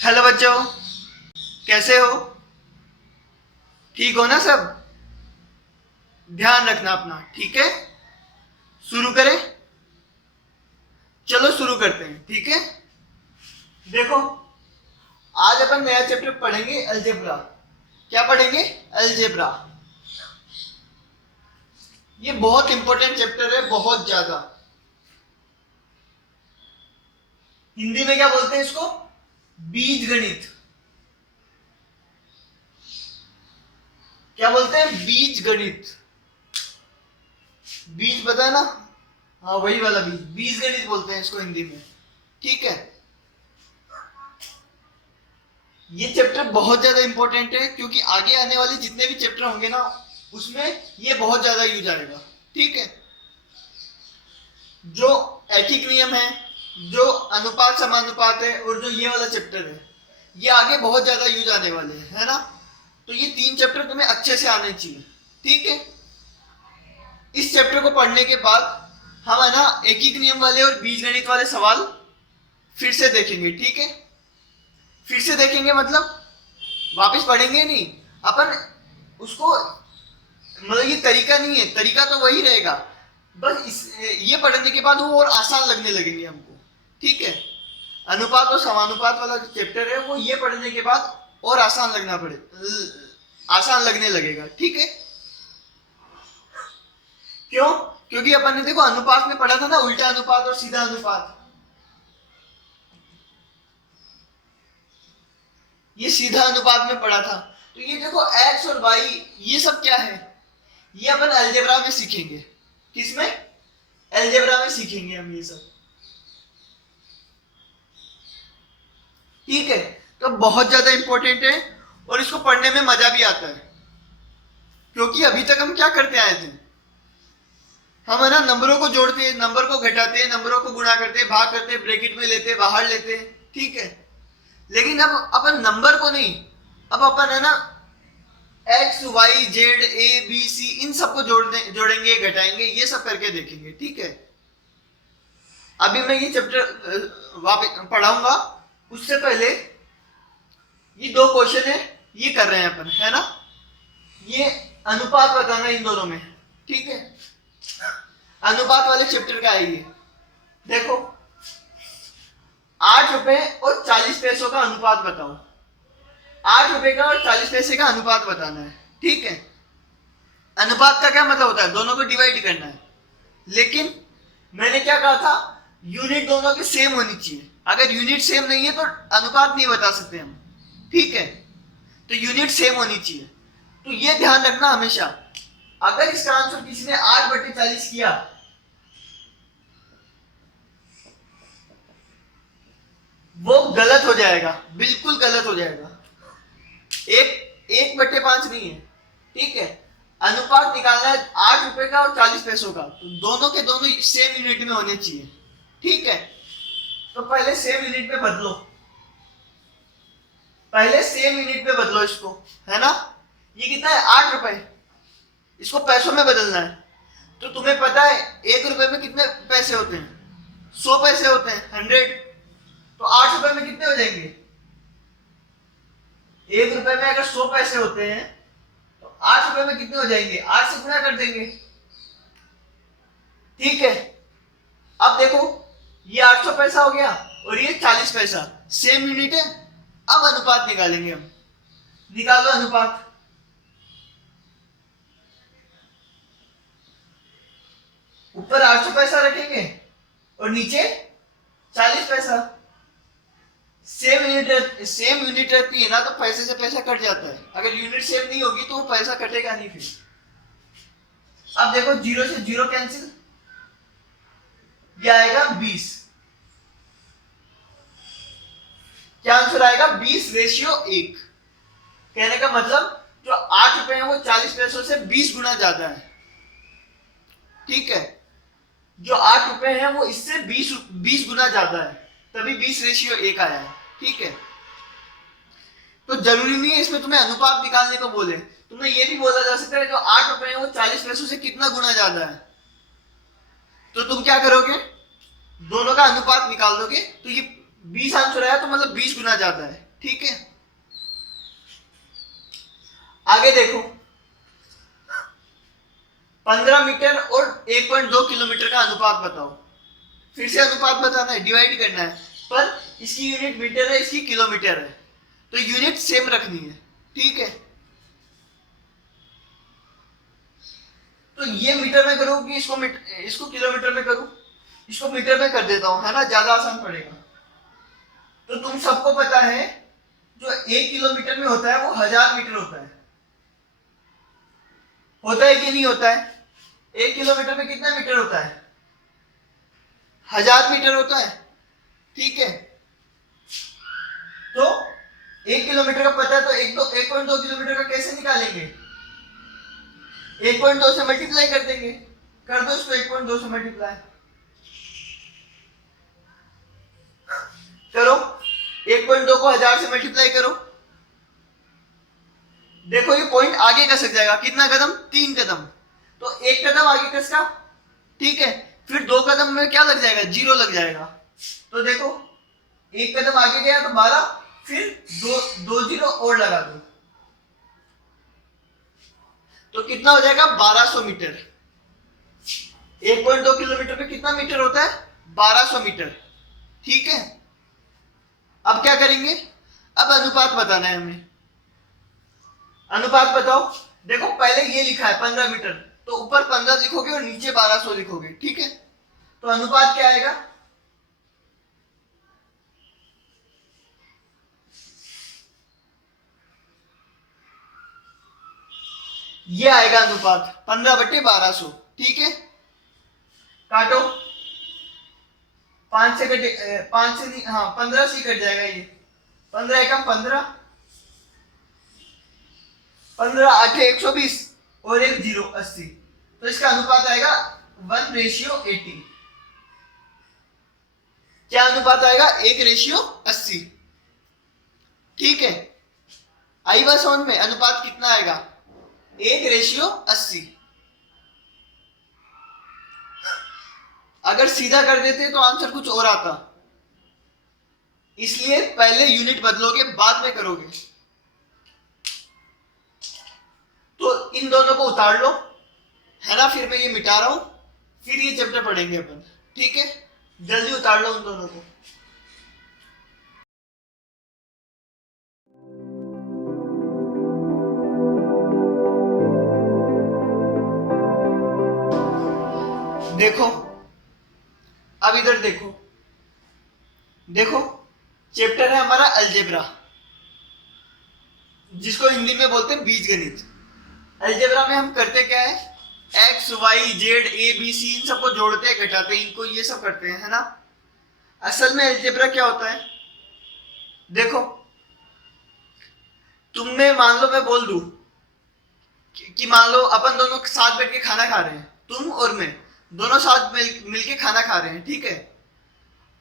Hello बच्चों, कैसे हो? ठीक हो ना सब? ध्यान रखना अपना, ठीक है? शुरू करें? चलो शुरू करते हैं, ठीक है? देखो, आज अपन नया चैप्टर पढ़ेंगे, अलजेब्रा। क्या पढ़ेंगे? अलजेब्रा। ये बहुत इंपॉर्टेंट चैप्टर है, बहुत ज्यादा। हिंदी में क्या बोलते हैं इसको? बीज गणित। क्या बोलते हैं? बीज गणित। बीज पता है ना? हाँ, वही वाला बीज, बीज गणित बोलते हैं इसको हिंदी में, ठीक है? ये चैप्टर बहुत ज्यादा इंपॉर्टेंट है क्योंकि आगे आने वाले जितने भी चैप्टर होंगे ना, उसमें ये बहुत ज्यादा यूज आएगा, ठीक है? जो ऐकिक नियम है, जो अनुपात समानुपात है, और जो ये वाला चैप्टर है, ये आगे बहुत ज्यादा यूज आने वाले हैं, है ना? तो ये तीन चैप्टर तुम्हें अच्छे से आने चाहिए, ठीक है? इस चैप्टर को पढ़ने के बाद हम है ना ऐकिक नियम वाले और बीजगणित वाले सवाल फिर से देखेंगे, ठीक है? फिर से देखेंगे मतलब वापस पढ़ेंगे नहीं अपन उसको, मतलब ये तरीका नहीं है, तरीका तो वही रहेगा, बस ये पढ़ने के बाद वो और आसान लगने लगेंगे हमको, ठीक है? अनुपात और समानुपात वाला जो चैप्टर है वो ये पढ़ने के बाद और आसान लगने लगेगा, ठीक है? क्यों? क्योंकि अपन ने देखो अनुपात में पढ़ा था ना, उल्टा अनुपात और सीधा अनुपात। ये सीधा अनुपात में पढ़ा था। तो ये देखो x और y, ये सब क्या है? ये अपन अलजेब्रा में सीखेंगे। किसमें? अलजेब्रा में सीखेंगे हम ये सब, ठीक है? तो बहुत ज्यादा इंपॉर्टेंट है और इसको पढ़ने में मजा भी आता है, क्योंकि अभी तक हम क्या करते आए थे? हम है ना नंबरों को जोड़ते, नंबर को घटाते, नंबरों को गुणा करते, भाग करते, ब्रैकेट में लेते, बाहर लेते, ठीक है? लेकिन अब अपन नंबर को नहीं, अब अपन है ना X Y Z A B C इन सबको जोड़ेंगे, घटाएंगे, ये सब करके देखेंगे, ठीक है? अभी मैं ये चैप्टर वापस पढ़ाऊंगा, उससे पहले ये दो क्वेश्चन है, ये कर रहे हैं अपन, है ना? ये अनुपात बताना इन दोनों में, ठीक है? अनुपात वाले चैप्टर का है ये। देखो, 8 रुपए और 40 पैसों का अनुपात बताओ। 8 रुपए का और 40 पैसे का अनुपात बताना है, ठीक है? अनुपात का क्या मतलब होता है? दोनों को डिवाइड करना है। लेकिन मैंने क्या कहा था? यूनिट दोनों की सेम होनी चाहिए। अगर यूनिट सेम नहीं है तो अनुपात नहीं बता सकते हम, ठीक है? तो यूनिट सेम होनी चाहिए। तो ये ध्यान रखना हमेशा। अगर इसका आंसर किसी ने 8/40 किया, वो गलत हो जाएगा, बिल्कुल गलत हो जाएगा। 1/5 नहीं है, ठीक है? अनुपात निकालना है 8 रुपए का और 40 पैसों का, तो दोनों के दोनों सेम यूनिट में होने चाहिए, ठीक है? तो पहले सेम यूनिट में बदलो, पहले सेम यूनिट में बदलो इसको, है ना? ये कितना है? 8 रुपए। इसको पैसों में बदलना है। तो तुम्हें पता है 1 रुपए में कितने पैसे होते हैं? 100 पैसे होते हैं, 100। तो 8 रुपए में कितने हो जाएंगे? 1 रुपए में अगर 100 पैसे होते हैं तो 8 रुपए में कितने हो जाएंगे? 8 से गुणा कर देंगे, ठीक है? अब देखो, ये 800 पैसा हो गया और ये 40 पैसा, सेम यूनिट है। अब अनुपात निकालेंगे हम। निकालो अनुपात। ऊपर 800 पैसा रखेंगे और नीचे 40 पैसा। सेम यूनिट रहती है ना, तो पैसे से पैसा कट जाता है। अगर यूनिट सेम नहीं होगी तो वो पैसा कटेगा नहीं फिर। अब देखो, 0 से 0 कैंसिल, ये आएगा 20। क्या आंसर आएगा? 20/1। कहने का मतलब जो 8 रुपए है वो 40 पैसों से 20 गुना ज्यादा है, ठीक है? जो 8 रुपए है वो इससे 20 गुना ज्यादा है, तभी 20/1 आया है, ठीक है? तो जरूरी नहीं है इसमें तुम्हें अनुपात निकालने को बोले, तुम्हें ये भी बोला जा सकता है जो 8 रुपए है वो 40 पैसों से कितना गुना ज्यादा है। तो तुम क्या करोगे? दोनों का अनुपात निकाल दोगे, तो ये 20 आंसर आया तो मतलब 20 गुना ज्यादा है, ठीक है, आगे देखो 15 मीटर और 1.2 किलोमीटर का अनुपात बताओ। फिर से अनुपात बताना है, डिवाइड करना है, पर इसकी यूनिट मीटर है, इसकी किलोमीटर है, तो यूनिट सेम रखनी है। ठीक है, तो ये मीटर में करूँ कि इसको किलोमीटर में करूँ? इसको मीटर में कर देता हूं, है ना, ज्यादा आसान पड़ेगा। तो तुम सबको पता है जो 1 किलोमीटर में होता है वो 1000 मीटर होता है। होता है कि नहीं होता है? 1 किलोमीटर में कितना मीटर होता है? 1000 मीटर होता है। ठीक है, तो 1 किलोमीटर का पता है, तो 1.2 किलोमीटर का कैसे निकालेंगे? 1.2 से मल्टीप्लाई कर देंगे। कर दो इसको 1.2 से मल्टीप्लाई करो। 1.2 को 1000 से मल्टीप्लाई करो। देखो ये पॉइंट आगे खसक जाएगा, कितना कदम? 3 कदम। तो 1 कदम आगे खसका, ठीक है, फिर 2 कदम में क्या लग जाएगा? 0 लग जाएगा। तो देखो 1 कदम आगे गया तो 12, फिर 2 0 और लगा दो, तो कितना हो जाएगा? 1200 मीटर। 1.2 किलोमीटर पे कितना मीटर होता है? 1200 मीटर। ठीक है, अब क्या करेंगे? अब अनुपात बताना है हमें। अनुपात बताओ। देखो पहले ये लिखा है 15 मीटर, तो ऊपर 15 लिखोगे और नीचे 1200 लिखोगे। ठीक है, तो अनुपात क्या आएगा? ये आएगा अनुपात 15/1200। ठीक है, काटो। 5 से कटे, 5 से नहीं, हाँ 15 से कट जाएगा ये। 15 एकम 15, 15 8 120 और 1 0 80। तो इसका अनुपात आएगा 1:80। क्या अनुपात आएगा? 1:80। ठीक है, आई बात समझ में? अनुपात कितना आएगा? 1:80। अगर सीधा कर देते तो आंसर कुछ और आता, इसलिए पहले यूनिट बदलोगे, बाद में करोगे। तो इन दोनों को उतार लो, है ना, फिर मैं ये मिटा रहा हूं, फिर ये चैप्टर पढ़ेंगे अपन। ठीक है, जल्दी उतार लो उन दोनों को। देखो अब इधर देखो, देखो चैप्टर है हमारा अलजेब्रा, जिसको हिंदी में बोलते हैं बीजगणित। अलजेब्रा में हम करते क्या है? X Y Z A B C इन सबको जोड़ते हैं, घटाते हैं, इनको ये सब करते हैं, है ना। असल में अलजेब्रा क्या होता है? देखो तुमने मान लो मैं बोल दूं कि मान लो अपन दोनों साथ बैठ के खाना खा रहे हैं, तुम और मैं दोनों साथ मिलके खाना खा रहे हैं। ठीक है,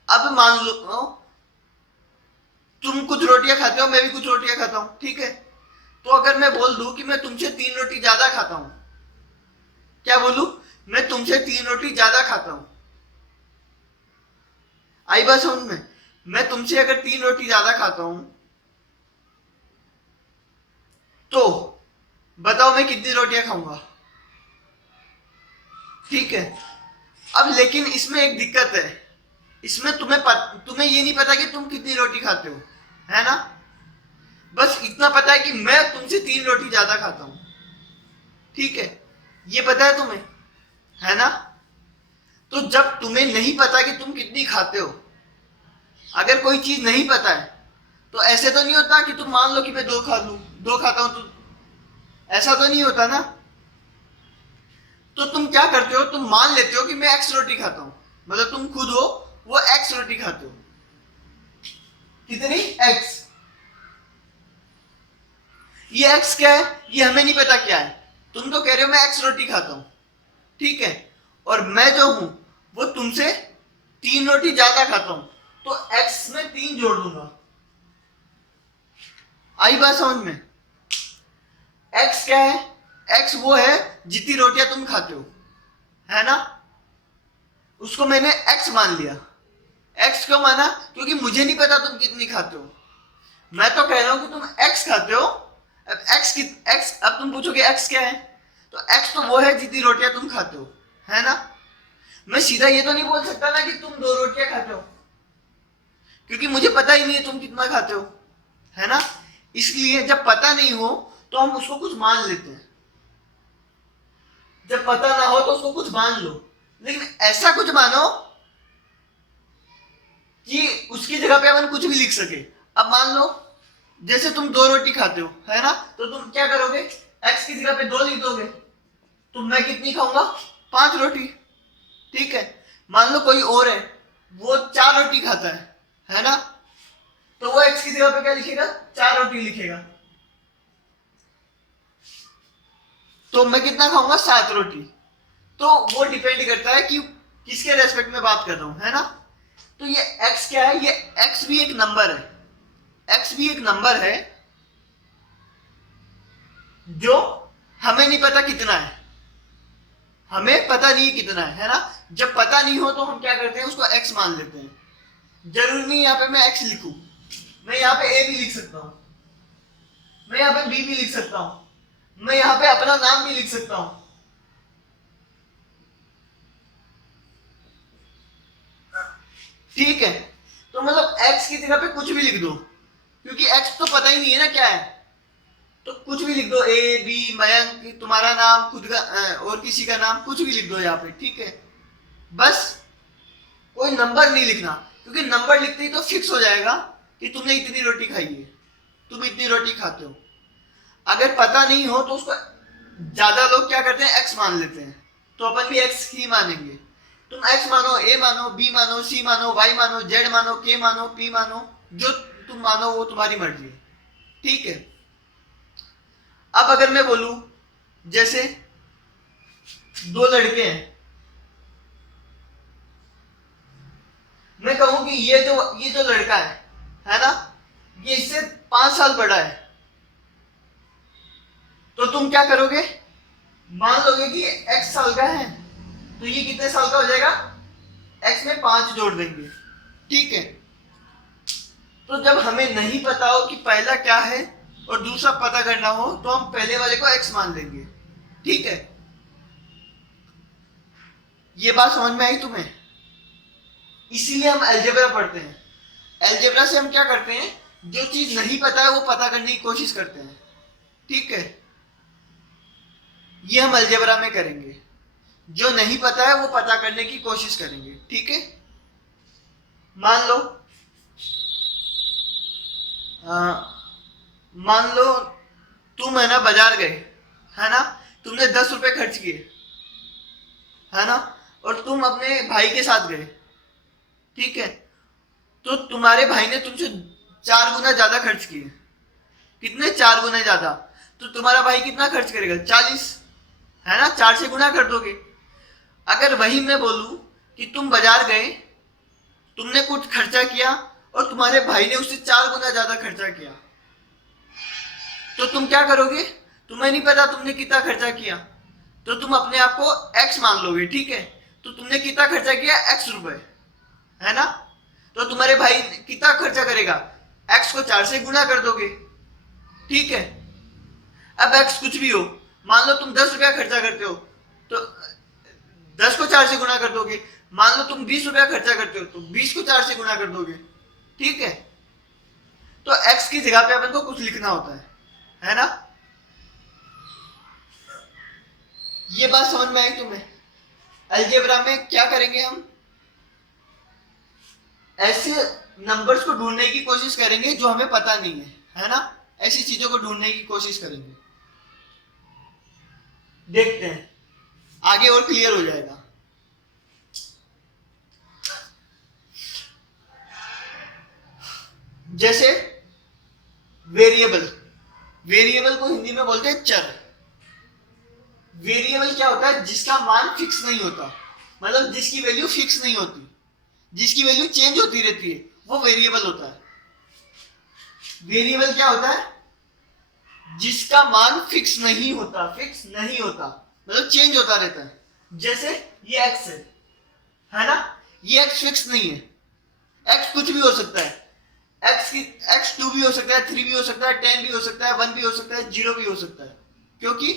अब मान लो तुम कुछ रोटियां खाते हो, मैं भी कुछ रोटियां खाता हूं। ठीक है, तो अगर मैं बोल दूं कि मैं तुमसे 3 रोटी ज्यादा खाता हूं, क्या बोलूं? मैं तुमसे 3 रोटी ज्यादा खाता हूं। आई बात समझ में? मैं तुमसे अगर 3 रोटी ज्यादा खाता हूं, तो बताओ मैं कितनी रोटियां खाऊंगा? ठीक है, अब लेकिन इसमें एक दिक्कत है, इसमें तुम्हें ये नहीं पता कि तुम कितनी रोटी खाते हो, है ना। बस इतना पता है कि मैं तुमसे 3 रोटी ज्यादा खाता हूं। ठीक है, ये पता है तुम्हें, है ना। तो जब तुम्हें नहीं पता कि तुम कितनी खाते हो, अगर कोई चीज नहीं पता है, तो ऐसे तो नहीं होता कि तुम मान लो कि मैं 2 खाता हूं, तो ऐसा तो नहीं होता ना। तो तुम क्या करते हो? तुम मान लेते हो कि मैं x रोटी खाता हूं, मतलब तुम खुद हो वो x रोटी खाते हो। कितनी? x। ये x क्या है? ये हमें नहीं पता क्या है। तुम तो कह रहे हो मैं x रोटी खाता हूं, ठीक है, और मैं जो हूं वो तुमसे 3 रोटी ज्यादा खाता हूं, तो x में 3 जोड़ दूंगा। आई बात समझ में? x क्या है? x वो है जितनी रोटियां तुम खाते हो, है ना। उसको मैंने x मान लिया। x क्यों माना? क्योंकि मुझे नहीं पता तुम कितनी खाते हो। मैं तो कह रहा हूं कि तुम x खाते हो। अब x अब तुम पूछोगे x क्या है, तो x तो वो है जितनी रोटियां तुम खाते हो, है ना। मैं सीधा ये तो नहीं बोल सकता ना कि तुम 2 रोटियां खाते हो, क्योंकि मुझे पता ही नहीं है तुम कितना खाते हो, है ना। इसलिए जब पता नहीं हो तो हम उसको कुछ मान लेते हैं, जब पता ना हो तो उसको कुछ मान लो, लेकिन ऐसा कुछ मानो कि उसकी जगह पे अपन कुछ भी लिख सके। अब मान लो जैसे तुम 2 रोटी खाते हो, है ना, तो तुम क्या करोगे, x की जगह पे 2 लिख दोगे, तो मैं कितनी खाऊंगा, 5 रोटी। ठीक है, मान लो कोई और है वो 4 रोटी खाता है ना, तो वो x की जगह पे क्या लिखेगा, 4 रोटी लिखेगा, तो मैं कितना खाऊंगा, 7 रोटी। तो वो डिपेंड करता है कि किसके रेस्पेक्ट में बात कर रहा हूं, है ना। तो ये x क्या है, ये x भी एक नंबर है, x भी एक नंबर है जो हमें नहीं पता कितना है, हमें पता नहीं कितना है ना। जब पता नहीं हो तो हम क्या करते हैं, उसको x मान लेते हैं। जरूरी नहीं यहाँ पे मैं x लिखूं, मैं यहाँ पे a भी लिख सकता हूं, मैं यहाँ पे b भी लिख सकता हूं, मैं यहाँ पे अपना नाम भी लिख सकता हूं। ठीक है, तो मतलब x की जगह पे कुछ भी लिख दो, क्योंकि x तो पता ही नहीं है ना क्या है, तो कुछ भी लिख दो, a b मयंक, तुम्हारा नाम, खुद का और किसी का नाम, कुछ भी लिख दो यहाँ पे। ठीक है, बस कोई नंबर नहीं लिखना, क्योंकि नंबर लिखते ही तो फिक्स हो जाएगा कि तुमने इतनी रोटी खाई है, तुम इतनी रोटी खाते हो। अगर पता नहीं हो तो उसको ज्यादा लोग क्या करते हैं, x मान लेते हैं, तो अपन भी x ही मानेंगे। तुम x मानो, a मानो, b मानो, c मानो, y मानो, z मानो, k मानो, p मानो, जो तुम मानो वो तुम्हारी मर्जी है। ठीक है, अब अगर मैं बोलूं जैसे 2 लड़के हैं, मैं कहूं कि ये जो लड़का है ना, ये इससे 5 साल बड़ा है, तो तुम क्या करोगे, मान लोगे कि x साल का है, तो ये कितने साल का हो जाएगा, x में 5 जोड़ देंगे। ठीक है, तो जब हमें नहीं पता हो कि पहला क्या है और दूसरा पता करना हो, तो हम पहले वाले को x मान लेंगे। ठीक है, ये बात समझ में आई तुम्हें। इसीलिए हम अलजेब्रा पढ़ते हैं। अलजेब्रा से हम क्या करते हैं, जो चीज नहीं पता है वो पता करने की कोशिश करते हैं। ठीक है, ये हम अलजेब्रा में करेंगे, जो नहीं पता है वो पता करने की कोशिश करेंगे। ठीक है, मान लो मान लो तुम है ना बाजार गए, है ना, तुमने 10 रुपए खर्च किए, है ना, और तुम अपने भाई के साथ गए। ठीक है, तो तुम्हारे भाई ने तुमसे 4 गुना ज्यादा खर्च किए। कितने, 4 गुना ज्यादा। तो तुम्हारा भाई कितना खर्च करेगा, 40, है ना, 4 से गुना कर दोगे। अगर वही मैं बोलूं कि तुम बाजार गए, तुमने कुछ खर्चा किया और तुम्हारे भाई ने उससे 4 गुना ज्यादा खर्चा किया, तो तुम क्या करोगे, तुम्हें नहीं पता तुमने कितना खर्चा किया, तो तुम अपने आप को x मान लोगे। ठीक है, तो तुमने कितना खर्चा किया, x रुपए, है ना, तो तुम्हारे भाई कितना खर्चा करेगा, x को 4 से गुना कर दोगे। ठीक है, अब x कुछ भी हो, मान लो तुम 10 रुपया खर्चा करते हो, तो 10 को 4 से गुना कर दोगे। मान लो तुम 20 रुपया खर्चा करते हो, तो 20 को 4 से गुना कर दोगे। ठीक है, तो x की जगह पे अपन को कुछ लिखना होता है ना। ये बात समझ में आई तुम्हें। अलजेब्रा में क्या करेंगे, हम ऐसे नंबर्स को ढूंढने की कोशिश करेंगे जो हमें पता नहीं है ना, ऐसी चीजों को ढूंढने की कोशिश करेंगे। देखते हैं, आगे और क्लियर हो जाएगा। जैसे वेरिएबल, वेरिएबल को हिंदी में बोलते हैं चर। वेरिएबल क्या होता है, जिसका मान फिक्स नहीं होता, मतलब जिसकी वैल्यू फिक्स नहीं होती, जिसकी वैल्यू चेंज होती रहती है, वो वेरिएबल होता है। वेरिएबल क्या होता है, जिसका मान फिक्स नहीं होता, फिक्स नहीं होता मतलब चेंज होता रहता है। जैसे ये x है ना, ये x फिक्स नहीं है, x कुछ भी हो सकता है, x2 भी हो सकता है, 3 भी हो सकता है, 10 भी हो सकता है, 1 भी हो सकता है, 0 भी हो सकता है, क्योंकि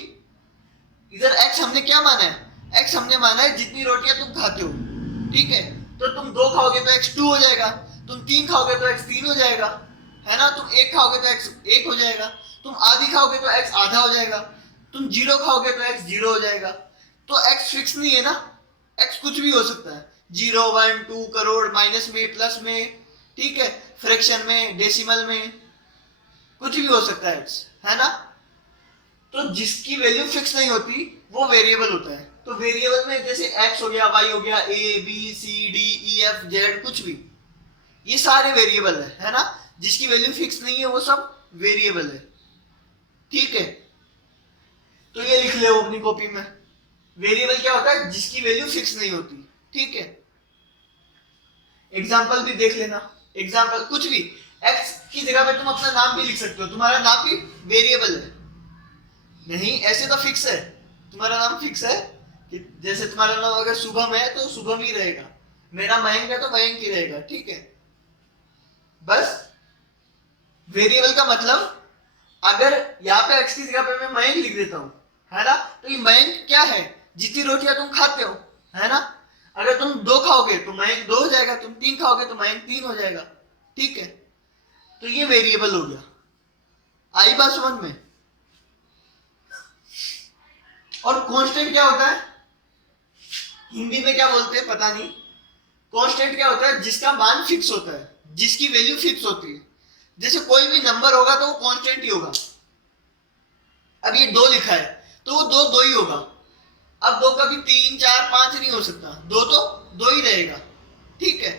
इधर x हमने क्या माना है, x हमने माना है जितनी रोटियां तुम खाते हो, ठीक है। तो तुम 2 खाओगे तो x2 हो जाएगा, तुम 3 खाओगे तो x3 हो जाएगा, है ना। तुम 1 खाओगे तो x1 हो जाएगा, तुम आधी खाओगे तो x आधा हो जाएगा, तुम 0 खाओगे तो x 0 हो जाएगा। तो x फिक्स नहीं है ना, x कुछ भी हो सकता है, 0 1 2 करोड़, माइनस में, प्लस में, ठीक है, फ्रैक्शन में, डेसिमल में, कुछ भी हो सकता है x, है ना। तो जिसकी वैल्यू फिक्स नहीं होती वो वेरिएबल होता है। तो वेरिएबल में जैसे x हो गया, y हो गया, a b c d e f z, कुछ भी, ये सारे वेरिएबल है ना। जिसकी वैल्यू फिक्स नहीं है वो सब वेरिएबल है, ठीक है। तो ये लिख ले अपनी कॉपी में, वेरिएबल क्या होता है, जिसकी वैल्यू फिक्स नहीं होती, ठीक है। एग्जाम्पल भी देख लेना, एग्जाम्पल कुछ भी, x की जगह पे तुम अपना नाम भी लिख सकते हो, तुम्हारा नाम भी वेरिएबल है। नहीं, ऐसे तो फिक्स है, तुम्हारा नाम फिक्स है कि जैसे तुम्हारा नाम अगर शुभम है तो शुभम ही रहेगा, मेरा मयंक है तो मयंक ही रहेगा, ठीक है। बस वेरिएबल का मतलब, अगर यहाँ पे x की जगह पे मैं मयंक लिख देता हूं, है ना, तो ये मयंक क्या है, जितनी रोटियां तुम खाते हो, है ना। अगर तुम 2 खाओगे तो मयंक 2 हो जाएगा, तुम 3 खाओगे तो मयंक 3 हो जाएगा, ठीक है। तो ये वेरिएबल हो गया, आई बात समझ में। और कांस्टेंट क्या होता है, हिंदी में क्या बोलते हैं पता नहीं। कांस्टेंट क्या होता है, जिसका मान फिक्स होता है, जिसकी वैल्यू फिक्स होती है। जैसे कोई भी नंबर होगा तो वो कांस्टेंट ही होगा। अब ये 2 लिखा है तो वो 2 2 ही होगा। अब 2 कभी 3 4 5 नहीं हो सकता, 2 तो 2 ही रहेगा, ठीक है।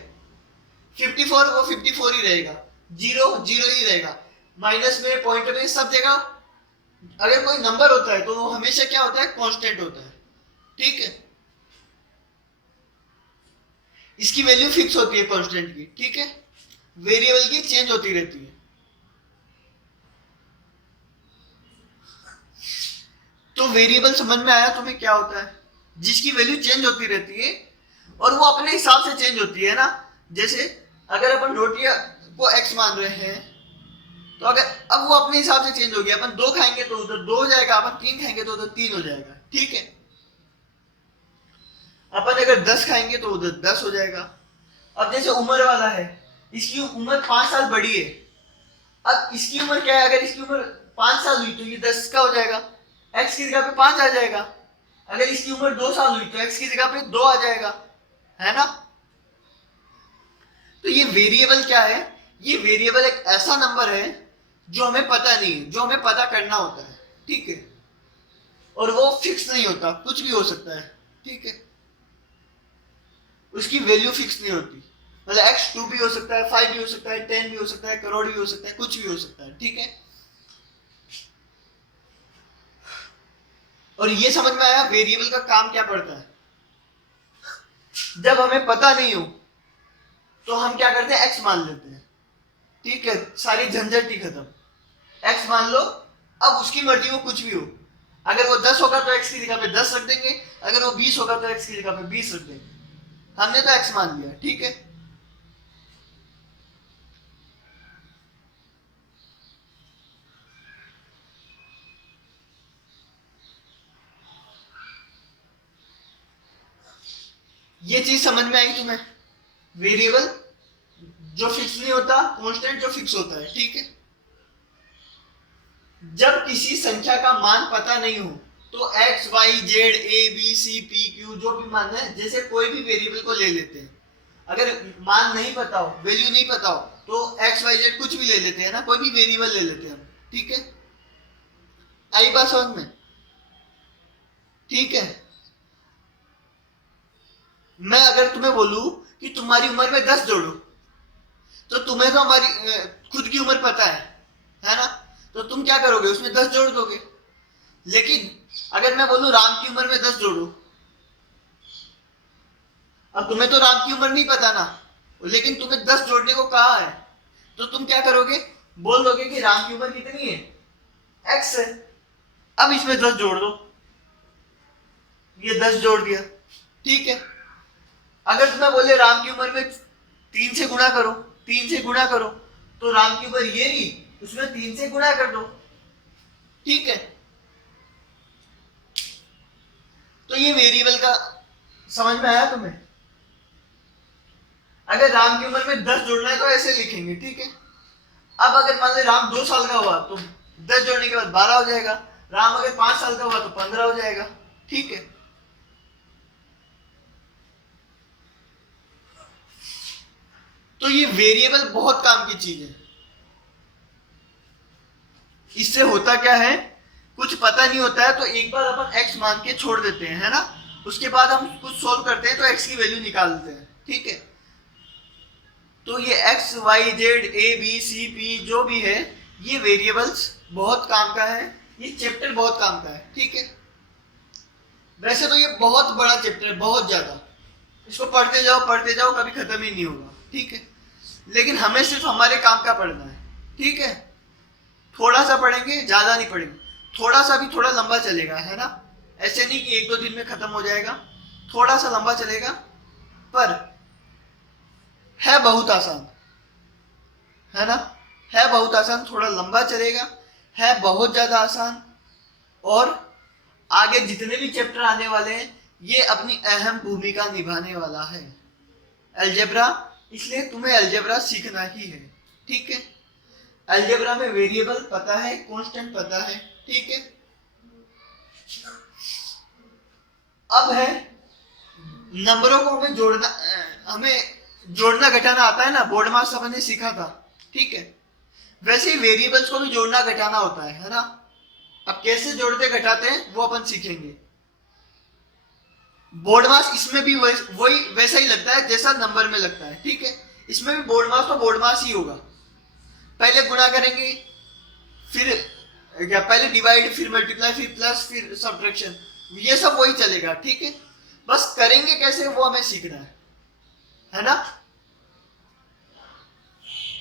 54 वो 54 ही रहेगा, 0 0 ही रहेगा, माइनस में, पॉइंट में, सब जगह अगर कोई नंबर होता है तो वो हमेशा क्या होता है, कांस्टेंट होता है, ठीक है। इसकी वैल्यू फिक्स होती है कांस्टेंट की, ठीक है। वेरिएबल की चेंज होती रहती है। तो वेरिएबल समझ में आया तुम्हें क्या होता है, जिसकी वैल्यू चेंज होती रहती है और वो अपने हिसाब से चेंज होती है ना। जैसे अगर अपन रोटियां को x मान रहे हैं तो अगर अब वो अपने हिसाब से चेंज हो गया, अपन 2 खाएंगे तो उधर 2 हो जाएगा, अपन 3 खाएंगे तो उधर 3 हो जाएगा, ठीक है। अपन अगर 10 खाएंगे तो उधर 10 हो जाएगा। अब जैसे उम्र वाला है, इसकी उम्र 5 साल बड़ी है, अब इसकी उम्र क्या है, अगर इसकी उम्र 5 साल हुई तो ये 10 का हो जाएगा, x की जगह पे 5 आ जाएगा। अगर इसकी उम्र 2 साल हुई तो x की जगह पे 2 आ जाएगा, है ना। तो ये वेरिएबल क्या है, ये वेरिएबल एक ऐसा नंबर है जो हमें पता नहीं है, जो हमें पता करना होता है, ठीक है। और वो फिक्स नहीं होता, कुछ भी हो सकता है, ठीक है। उसकी वैल्यू फिक्स नहीं होती, मतलब x2 भी हो सकता है, 5 भी हो सकता है, 10 भी हो सकता है, करोड़ भी हो सकता है, कुछ भी हो सकता है, ठीक है। और ये समझ में आया वेरिएबल का काम क्या पड़ता है। जब हमें पता नहीं हो तो हम क्या करते हैं, x मान लेते हैं, ठीक है, सारी झंझट ही खत्म, x मान लो। अब उसकी मर्जी वो कुछ भी हो, अगर वो 10 होगा तो x की जगह पे 10 रख देंगे, अगर वो 20 होगा तो x की जगह पे 20 रख देंगे, हमने तो x मान लिया, ठीक है। ये चीज समझ में आई तुम्हें, वेरिएबल जो फिक्स नहीं होता, कांस्टेंट जो फिक्स होता है, ठीक है। जब किसी संख्या का मान पता नहीं हो तो x y z a b c p q जो भी मान है, जैसे कोई भी वेरिएबल को ले लेते हैं। अगर मान नहीं पता हो, वैल्यू नहीं पता हो तो x y z कुछ भी ले लेते हैं ना, कोई भी वेरिएबल ले लेते हैं हम, ठीक है। आई बात समझ में, ठीक है। मैं अगर तुम्हें बोलूं कि तुम्हारी उम्र में 10 जोड़ो, तो तुम्हें तो हमारी खुद की उम्र पता है ना, तो तुम क्या करोगे, उसमें 10 जोड़ दोगे। लेकिन अगर मैं बोलूं राम की उम्र में 10 जोड़ो, अब तुम्हें तो राम की उम्र नहीं पता ना, लेकिन तुम्हें 10 जोड़ने को कहा है, तो तुम क्या करोगे, बोल दोगे कि राम की उम्र कितनी है, x है, अब इसमें 10 जोड़ दो, ये 10 जोड़ दिया, ठीक है। अगर तुम्हें बोले राम की उम्र में 3 से गुणा करो, 3 से गुणा करो, तो राम की उम्र ये रही, उसमें 3 से गुणा कर दो, ठीक है। तो ये वेरिएबल का समझ में आया तुम्हें? अगर राम की उम्र में 10 जोड़ना है तो ऐसे लिखेंगे, ठीक है। अब अगर मान लो राम 2 साल का हुआ तो 10 जोड़ने के बाद 12 हो जाएगा। राम अगर 5 साल का हुआ तो 15 हो जाएगा, ठीक है। तो ये वेरिएबल बहुत काम की चीज है। इससे होता क्या है, कुछ पता नहीं होता है तो एक बार अपन x मान के छोड़ देते हैं, है ना। उसके बाद हम कुछ सोल्व करते हैं तो x की वैल्यू निकालते हैं, ठीक है। तो ये x, y, z, a, b, c, p जो भी है, ये वेरिएबल्स बहुत काम का है। ये चैप्टर बहुत काम का है, ठीक है। वैसे तो ये बहुत बड़ा चैप्टर है, बहुत ज्यादा। इसको पढ़ते जाओ कभी खत्म ही नहीं होगा, ठीक है। लेकिन हमें सिर्फ हमारे काम का पढ़ना है, ठीक है। थोड़ा सा पढ़ेंगे, ज्यादा नहीं पढ़ेंगे। थोड़ा सा भी थोड़ा लंबा चलेगा, है ना। ऐसे नहीं कि 1-2 दिन में खत्म हो जाएगा, थोड़ा सा लंबा चलेगा, पर है बहुत आसान, है ना। है बहुत आसान, थोड़ा लंबा चलेगा, है बहुत ज्यादा आसान। और आगे जितने भी चैप्टर आने वाले हैं, ये अपनी अहम भूमिका निभाने वाला है। अलजेब्रा, इसलिए तुम्हें अलजेब्रा सीखना ही है, ठीक है। अलजेब्रा में वेरिएबल पता है, कांस्टेंट पता है, ठीक है। अब है नंबरों को हमें जोड़ना घटाना आता है ना, बोर्ड मार्क्स अपन ने सीखा था, ठीक है। वैसे ही वेरिएबल्स को भी जोड़ना घटाना होता है ना। अब कैसे जोड़ते घटाते हैं वो अपन सीखेंगे। बोर्ड मास इसमें भी वही वैसा ही लगता है जैसा नंबर में लगता है, ठीक है। इसमें भी बोर्ड मास तो बोर्ड मास ही होगा। पहले गुणा करेंगे, फिर क्या, पहले डिवाइड, फिर मल्टीप्लाई, फिर प्लस, फिर सब्ट्रैक्शन, ये सब वही चलेगा, ठीक है। बस करेंगे कैसे वो हमें सीखना है ना।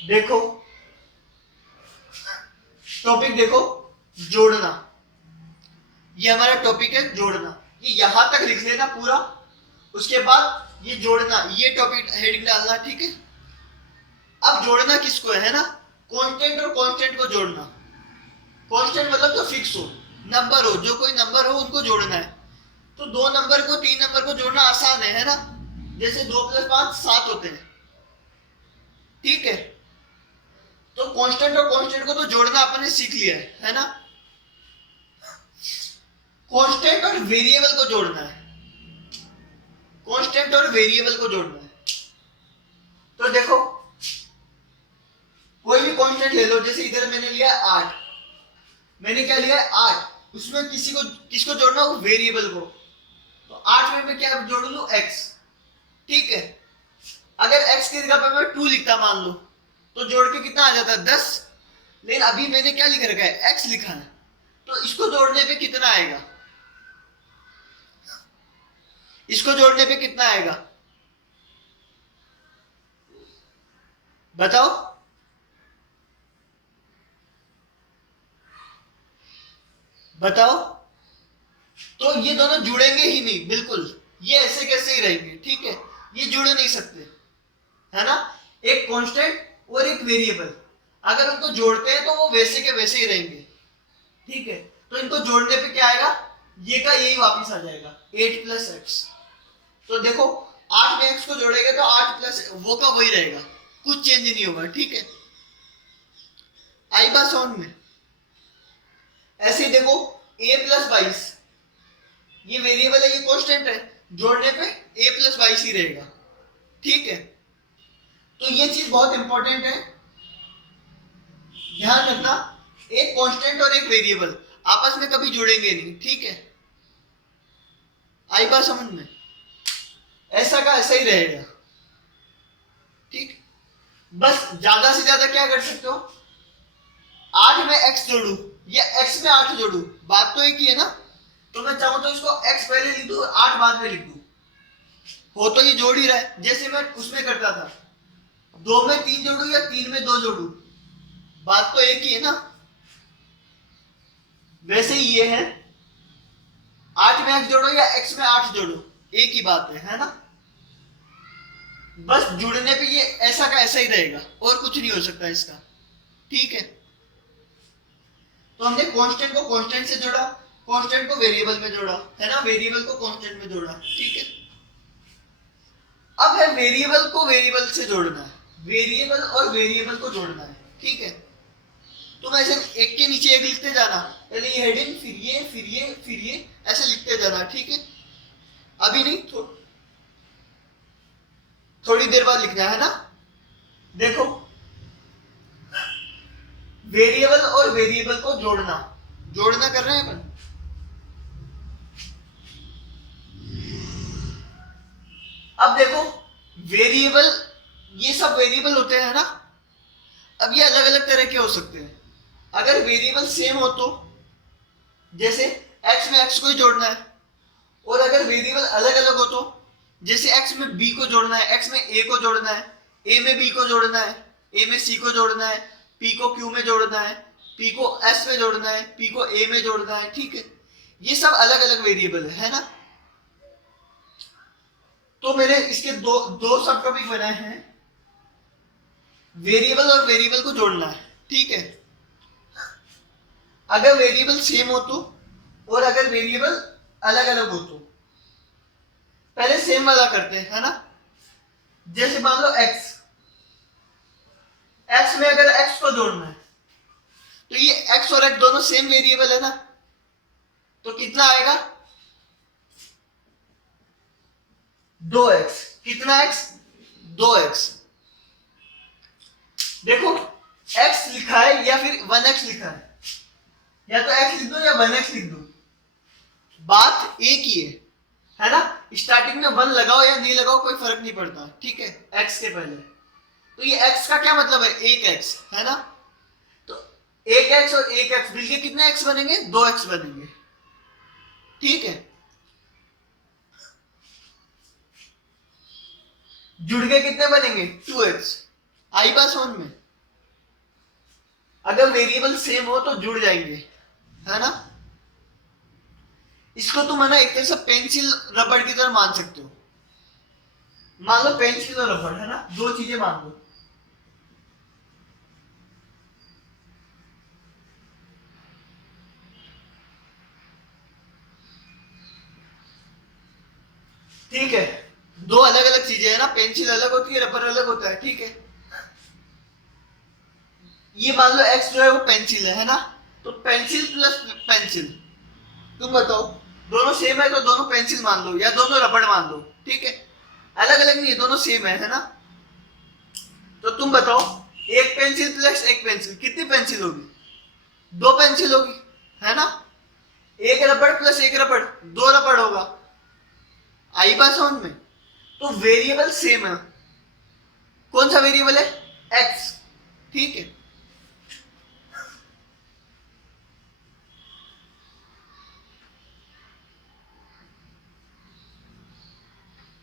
देखो टॉपिक देखो, जोड़ना। ये हमारा टॉपिक है जोड़ना। ये यहां तक लिख लेना पूरा, उसके बाद ये जोड़ना, ये टॉपिक हेडिंग डालना, ठीक है। अब जोड़ना किसको है ना, कांस्टेंट और कांस्टेंट को जोड़ना। कांस्टेंट मतलब जो फिक्स हो, नंबर हो, जो कोई नंबर हो उनको जोड़ना है। तो 2 नंबर को 3 नंबर को जोड़ना आसान है ना। जैसे 2 + 5 7 होते हैं, ठीक है। तो कांस्टेंट और कांस्टेंट को तो जोड़ना अपन ने सीख लिया है ना। कांस्टेंट और वेरिएबल को जोड़ना है, कांस्टेंट और वेरिएबल को जोड़ना है। तो देखो कोई भी कांस्टेंट ले लो, जैसे इधर मैंने लिया 8, मैंने क्या लिया 8, उसमें किसको जोड़ना हो, वेरिएबल को। तो 8 में मैं क्या जोड़ लूं, x, ठीक है। अगर x की जगह पर मैं 2 लिखता मान लो, तो जोड़ के कितना आ जाता, 10। लेकिन अभी मैंने क्या लिख रखा है, x लिखा है, तो इसको जोड़ने पे कितना आएगा, इसको जोड़ने पे कितना आएगा बताओ। बताओ। तो ये दोनों जुड़ेंगे ही नहीं, बिल्कुल। ये ऐसे कैसे ही रहेंगे, ठीक है। ये जुड़ नहीं सकते, है ना। एक कांस्टेंट और एक वेरिएबल, अगर उनको जोड़ते हैं तो वो वैसे के वैसे ही रहेंगे, ठीक है। तो इनको जोड़ने पे क्या आएगा, ये का यही वापस आ जाएगा, 8 + x। तो देखो 8 में x को जोड़ेंगे तो 8 + वो का वही रहेगा, कुछ चेंज नहीं होगा, ठीक है। आई बात समझ में। ऐसे देखो a + 22, ये वेरिएबल है, ये कांस्टेंट है, जोड़ने पे a + 22 ही रहेगा, ठीक है। तो ये चीज बहुत इंपॉर्टेंट है, ध्यान रखना। एक कांस्टेंट और एक वेरिएबल आपस में कभी जुड़ेंगे नहीं, ठीक है। आई बात समझ में, ऐसा का ऐसा ही रहेगा, ठीक। बस ज्यादा से ज्यादा क्या कर सकते हो, 8 में x जोड़ू या x में 8 जोड़ू, बात तो एक ही है ना। तो मैं चाहूं तो इसको x पहले लिख दूं, 8 बाद में लिख दूं, हो तो ये जोड़ ही रहा है। जैसे मैं उसमें करता था, 2 में 3 जोड़ू या 3 में 2 जोड़ू, बात तो एक ही है ना। वैसे ही ये है, 8 में x जोड़ो या x में 8 जोड़ो, एक ही बात है ना। बस जुड़ने पे ये ऐसा का ऐसा ही रहेगा, और कुछ नहीं हो सकता इसका, ठीक है, तो हमने कांस्टेंट को कांस्टेंट से जोड़ा, कांस्टेंट को वेरिएबल में जोड़ा, है ना, वेरिएबल को कांस्टेंट में जोड़ा, ठीक है। अब है वेरिएबल को वेरिएबल से जोड़ना है, वेरिएबल और वेरिएबल को जोड़ना है, ठीक है। तुम ऐसे एक के नीचे एक लिखते जाना, पहले ये हेडिंग, फिर ये, फिर ये, फिर ये, ऐसे लिखते जाना, ठीक है। अभी नहीं, थोड़ी देर बाद लिखना है ना। देखो, वेरिएबल और वेरिएबल को जोड़ना, जोड़ना कर रहे हैं अपन। अब देखो, वेरिएबल, ये सब वेरिएबल होते हैं ना। अब ये अलग अलग तरह के हो सकते हैं। अगर वेरिएबल सेम हो तो, जैसे x में x को ही जोड़ना है, और अगर वेरिएबल अलग अलग हो तो, जैसे x में b को जोड़ना है, x में a को जोड़ना है, a में b को जोड़ना है, a में c को जोड़ना है, p को q में जोड़ना है, p को s में जोड़ना है, p को a में जोड़ना है, ठीक है। ये सब अलग अलग वेरिएबल है ना। तो मैंने इसके दो सब टॉपिक बनाए हैं, वेरिएबल और वेरिएबल को जोड़ना है, ठीक है। अगर वेरिएबल सेम हो तो, और अगर वेरिएबल अलग अलग हो तो। पहले सेम वाला करते हैं, है ना। जैसे मान लो x, x में अगर x को जोड़ना है तो ये x और x दोनों सेम वेरिएबल है ना, तो कितना आएगा, 2x। कितना x, 2x। देखो, x लिखा है या फिर 1x लिखा है, या तो x लिख दो या 1x लिख दो, बात एक ही है ना। स्टार्टिंग में 1 लगाओ या नहीं लगाओ कोई फर्क नहीं पड़ता, ठीक है, x के पहले। तो ये x का क्या मतलब है, 1x, है ना। तो 1x और 1x मिलके कितने x बनेंगे, 2x बनेंगे, ठीक है। जुड़ के कितने बनेंगे, 2x। आई बात समझ में। अगर वेरिएबल सेम हो तो जुड़ जाएंगे, है ना। इसको तुम है ना एक तरह से पेंसिल रबड़ की तरह मान सकते हो। मान लो पेंसिल और रबड़, है ना, दो चीजें मान लो। ठीक है, दो अलग अलग चीजें है ना, पेंसिल अलग होती है, रबर अलग होता है, ठीक है। ये मान लो x जो है वो पेंसिल है ना, तो पेंसिल प्लस पेंसिल, तुम बताओ, दोनों सेम है तो दोनों पेंसिल मान लो या दोनों रबड़ मान लो, ठीक है। अलग अलग नहीं है, दोनों सेम है ना। तो तुम बताओ, एक पेंसिल प्लस एक पेंसिल, कितनी पेंसिल होगी, 2 पेंसिल होगी, है ना। एक रबड़ प्लस एक रबड़, 2 रबड़ होगा। आई बात समझ में। तो वेरिएबल सेम है, कौन सा वेरिएबल है, x, ठीक है।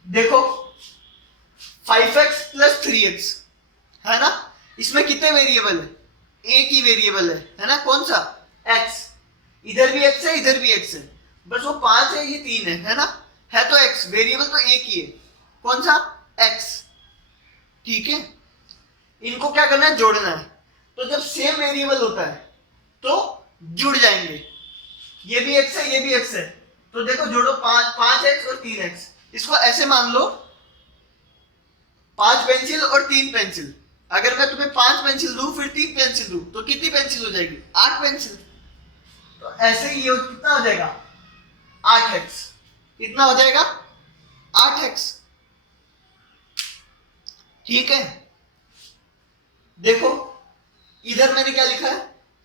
देखो, 5x प्लस 3x, है ना, इसमें कितने वेरिएबल है, एक ही वेरिएबल है ना, कौन सा, x। इधर भी x है, इधर भी x है, बस वो 5 है, ये 3 है ना। है तो x, वेरिएबल तो एक ही है, कौन सा, x, ठीक है। इनको क्या करना है, जोड़ना है। तो जब सेम वेरिएबल होता है तो जुड़ जाएंगे, ये भी x है, ये भी x है, तो देखो जोड़ो, 5x और 3x। इसको ऐसे मान लो, 5 पेंसिल और 3 पेंसिल। अगर मैं तुम्हें 5 पेंसिल दूं फिर 3 पेंसिल दूं तो कितनी पेंसिल हो जाएगी, 8 पेंसिल। तो ऐसे ही ये कितना हो जाएगा, 8x। कितना हो जाएगा, 8x, ठीक है। देखो, इधर मैंने क्या लिखा है,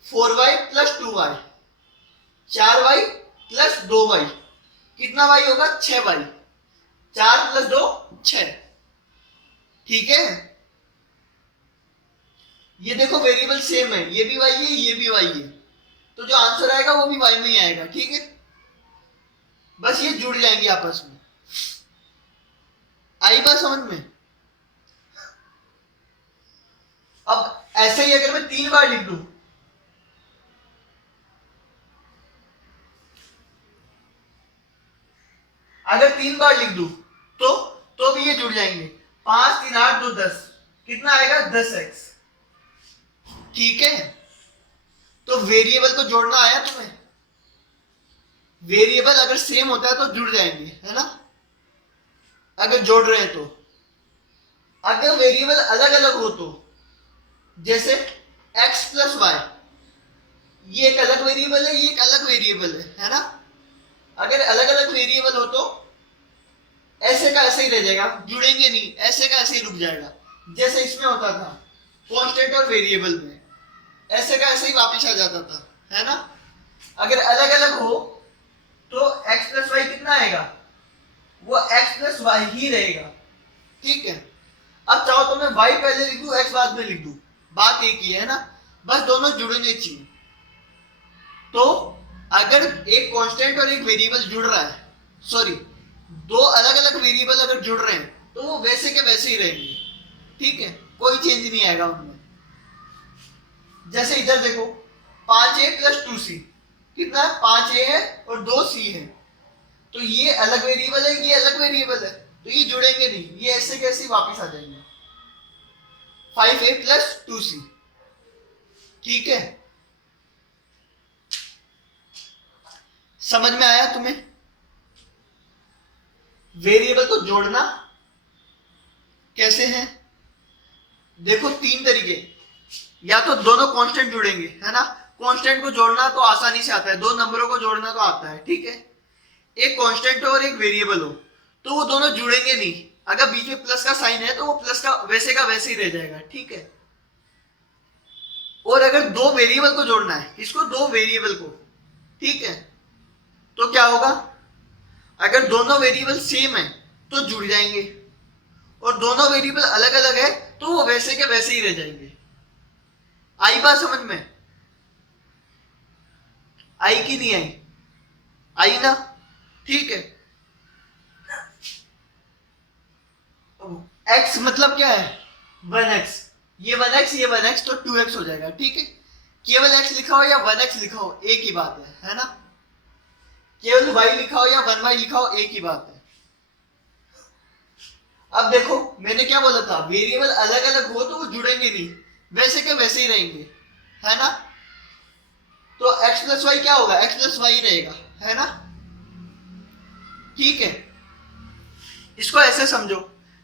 4y plus 2y, 4y plus 2y, कितना y होगा, 6y। 4 प्लस 2 6, ठीक है। ये देखो वेरिएबल सेम है, ये भी y है, ये भी y है, तो जो आंसर आएगा वो भी y में ही आएगा, ठीक है। बस ये जुड़ जाएंगे आपस में। आई बात समझ में। अब ऐसे ही अगर मैं 3 बार लिख दूं, अगर 3 बार लिख दूं तो भी ये जुड़ जाएंगे। 5 3 8 2 10, कितना आएगा, 10x, ठीक है, तो वेरिएबल को जोड़ना आया तुम्हें? वेरिएबल अगर सेम होता है तो जुड़ जाएंगे, है ना, अगर जोड़ रहे हैं तो। अगर वेरिएबल अलग अलग हो तो, जैसे x प्लस वाई, ये एक अलग वेरिएबल है, ये एक अलग वेरिएबल है ना। अगर अलग अलग वेरिएबल हो तो ऐसे का ऐसे ही रह जाएगा, जुड़ेंगे नहीं, ऐसे का ऐसे ही रुक जाएगा। जैसे इसमें होता था कांस्टेंट और वेरिएबल में, ऐसे का ऐसे ही वापस आ जाता था, है ना। अगर अलग अलग हो तो x प्लस वाई कितना आएगा, वो x प्लस वाई ही रहेगा, ठीक है। अब चाहो तो मैं y पहले लिख दूं, x बाद में लिख दूं, बात एक ही है ना, बस दोनों जुड़ने चाहिए। तो अगर एक कांस्टेंट और एक वेरिएबल जुड़ रहा है, सॉरी, दो अलग अलग वेरिएबल अगर जुड़ रहे हैं तो वो वैसे के वैसे ही रहेंगे, ठीक है, कोई चेंज नहीं आएगा उनमें। जैसे इधर देखो 5a प्लस 2c कितना है, 5a है और 2c है, तो ये अलग वेरिएबल है, ये अलग वेरिएबल है, तो ये जुड़ेंगे नहीं, ये ऐसे कैसे वापस आ जाएंगे। 5a प्लस 2c, ठीक है, समझ में आया तुम्हें? वेरिएबल को जोड़ना कैसे है, देखो तीन तरीके, या तो दोनों कांस्टेंट जुड़ेंगे, है ना, कांस्टेंट को जोड़ना तो आसानी से आता है, दो नंबरों को जोड़ना तो आता है, ठीक है। एक कांस्टेंट हो और एक वेरिएबल हो तो वो दोनों जुड़ेंगे नहीं, अगर बीच में प्लस का साइन है तो वो प्लस का वैसे ही रह जाएगा, ठीक है। और अगर दो वेरिएबल को जोड़ना है, इसको दो वेरिएबल को, ठीक है, तो क्या होगा, अगर दोनों वेरिएबल सेम है तो जुड़ जाएंगे, और दोनों वेरिएबल अलग अलग है तो वो वैसे के वैसे ही रह जाएंगे। आई बात समझ में? आई कि नहीं आई? आई ना, ठीक है। x मतलब क्या है, 1x, ये 1x ये 1x, तो 2x हो जाएगा, ठीक है। केवल x लिखा हो या 1x लिखा हो एक ही बात है ना। केवल y लिखा हो या 1y लिखा हो एक ही बात है। अब देखो मैंने क्या बोला था, वेरिएबल अलग अलग हो तो वो जुड़ेंगे नहीं, वैसे के वैसे ही रहेंगे, है ना। तो x प्लस वाई क्या होगा, x प्लस वाई रहेगा, है ना, ठीक है। इसको ऐसे समझो,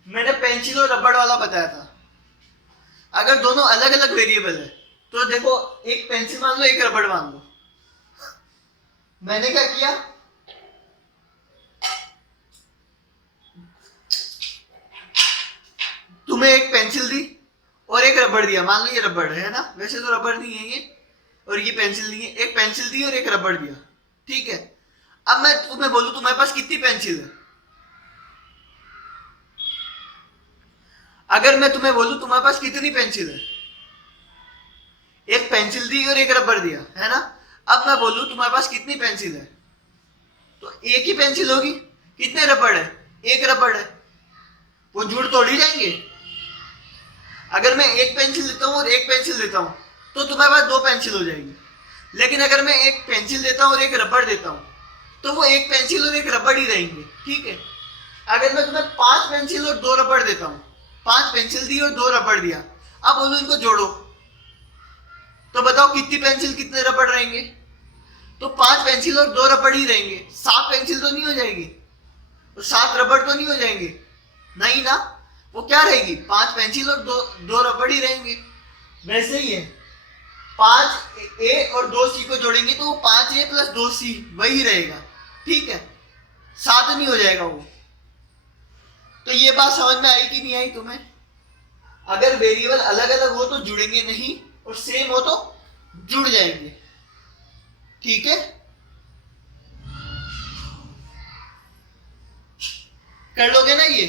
मैंने पेंसिल और रबड़ वाला बताया था, अगर दोनों अलग अलग वेरिएबल है तो देखो एक पेंसिल मान लो, एक रबड़ मान लो। मैंने क्या किया, तुम्हें एक पेंसिल दी और एक रबड़ दिया, मान लो ये रबड़ है ना, वैसे तो रबड़ नहीं है ये, और ये पेंसिल दी है, एक पेंसिल दी और एक रबड़ दिया, ठीक है। अब मैं तुम्हें बोलूं तुम्हारे पास कितनी पेंसिल है, अगर मैं तुम्हें बोलूं तुम्हारे पास कितनी पेंसिल है, एक पेंसिल दी और एक रबड़ दिया, है ना। अब मैं बोलूं तुम्हारे पास कितनी पेंसिल है, तो एक ही पेंसिल होगी, कितने रबड़ है, एक रबड़ है, वो जुड़ तोड़ ही जाएंगे। अगर मैं एक पेंसिल देता हूं और एक पेंसिल देता हूं तो तुम्हारे पास दो पेंसिल हो जाएगी, लेकिन अगर मैं एक पेंसिल देता हूं और एक रबड़ देता हूं तो वो एक पेंसिल और एक रबड़ ही रहेंगे, ठीक है। अगर मैं तुम्हें 5 पेंसिल और 2 रबड़ देता हूं, 5 पेंसिल दी और 2 रबड़ दिया, अब बोलो इनको जोड़ो, तो बताओ कितनी पेंसिल कितने रबड़ रहेंगे, तो 5 पेंसिल और 2 रबड़ ही रहेंगे, 7 पेंसिल तो नहीं हो जाएगी, और 7 रबड़ तो नहीं हो जाएंगे, नहीं ना, वो क्या रहेगी, 5 पेंसिल और 2 रबड़ ही रहेंगे। वैसे ही है, 5a और 2c को जोड़ेंगे तो वो 5a प्लस 2c वही रहेगा, ठीक है, 7 नहीं हो जाएगा वो। तो ये बात समझ में आई कि नहीं आई तुम्हें? अगर वेरिएबल अलग अलग हो तो जुड़ेंगे नहीं, और सेम हो तो जुड़ जाएंगे, ठीक है। कर लोगे ना ये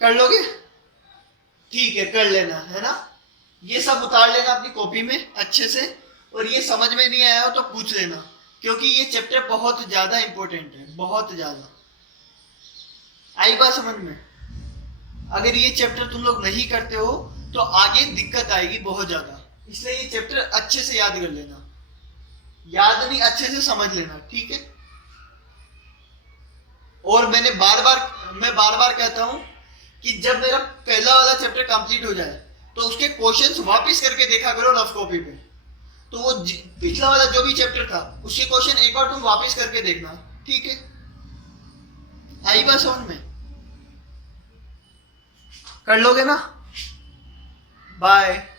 कर लोगे, ठीक है, कर लेना, है ना। ये सब उतार लेना अपनी कॉपी में अच्छे से, और ये समझ में नहीं आया हो तो पूछ लेना, क्योंकि ये चैप्टर बहुत ज्यादा इंपॉर्टेंट है, बहुत ज्यादा। आई बात समझ में? अगर ये चैप्टर तुम लोग नहीं करते हो तो आगे दिक्कत आएगी बहुत ज्यादा, इसलिए ये चैप्टर अच्छे से याद कर लेना, याद नहीं अच्छे से समझ लेना, ठीक है। और मैं बार बार कहता हूं कि जब मेरा पहला वाला चैप्टर कंप्लीट हो जाए तो उसके क्वेश्चंस वापस करके देखा करो रफ कॉपी पे। तो वो पिछला वाला जो भी चैप्टर था उसके क्वेश्चन एक बार तुम वापस करके देखना, ठीक है? आई बात समझ में? कर लोगे ना? बाय।